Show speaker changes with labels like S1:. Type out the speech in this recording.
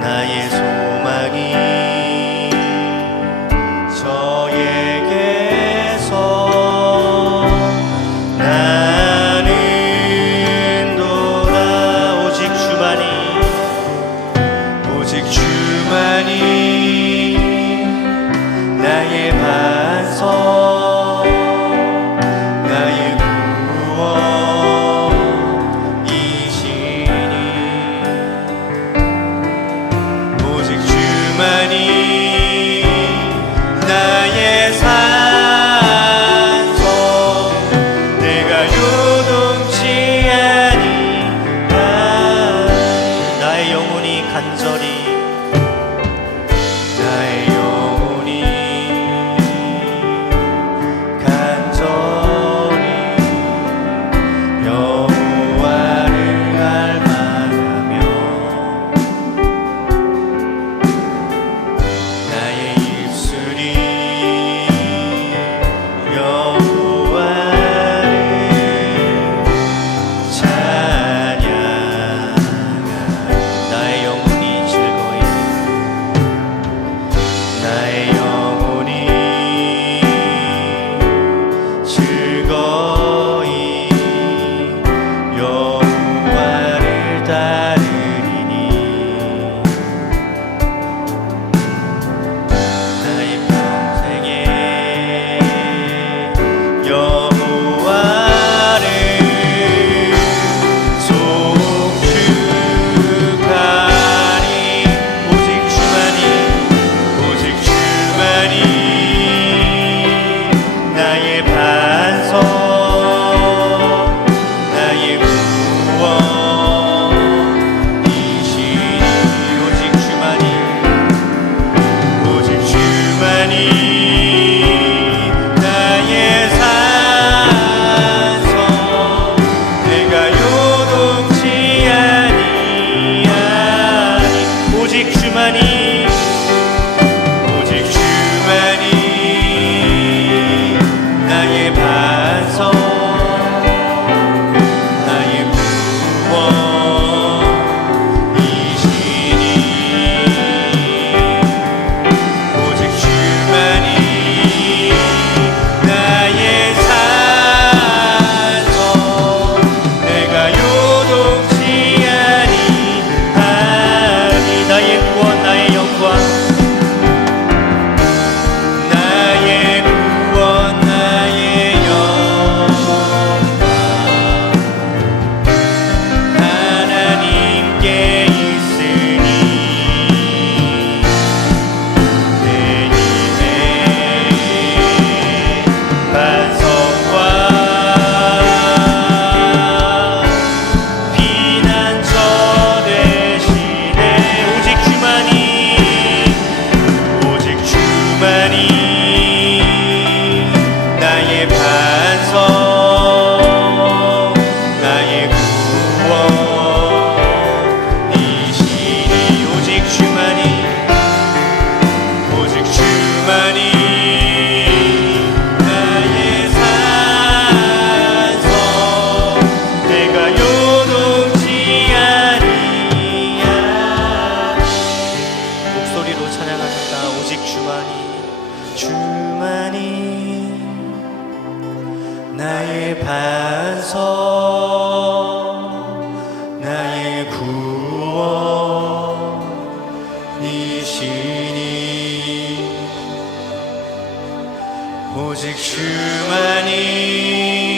S1: 나의 소망이 저에게서 나는 도다 오직 주만이 오직 주만이 나의 반성. 주님을 찬양합니다. 오직 주만이 주만이 나의 반성 나의 구원이시니 오직 주만이